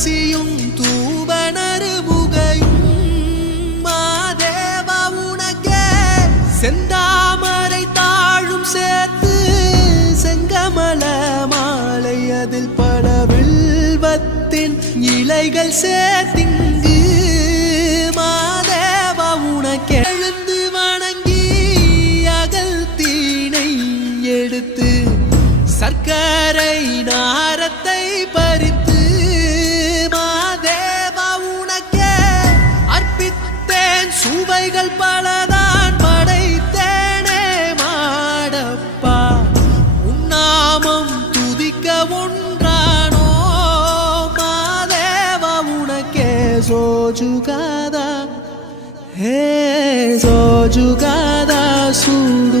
துளசியும் தூபனரு முகையும் மாதேவா உனக்கே செந்தாமரை தாழும் சேர்த்து செங்கமல மாலை அதில் படவில்வத்தின் இலைகள் சேர்த்திங்கு மாதேவா உனக்கே எழுந்து வணங்கி அகல் தீனை எடுத்து சர்க்கரை நாரத்தை பறித்து மாதேவா உனக்கே அர்ப்பித்தேன் சுவைகள் பலதான் படைத்தேனே மாடப்பா உன்னாமம் துதிக்க ஒன்றானோ மாதேவா உனக்கே சோஜுகாதா ஹே சோஜுகாதா சூடு